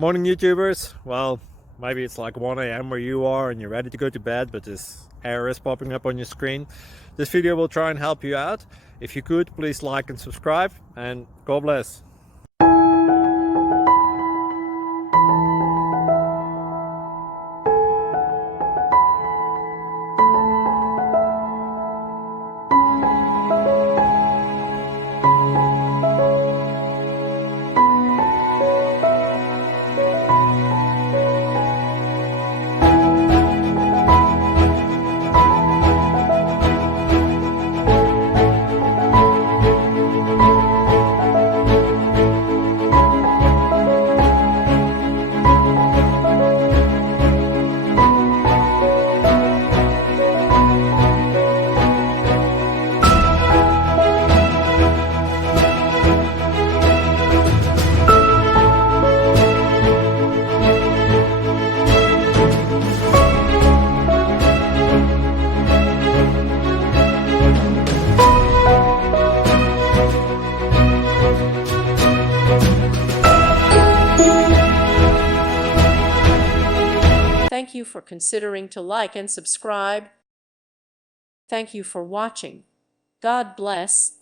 Morning YouTubers. Well, maybe it's like 1 a.m. where you are and you're ready to go to bed, but this error is popping up on your screen. This video will try and help you out. If you could, please like and subscribe, and God bless. Thank you for considering to like and subscribe. Thank you for watching. God bless.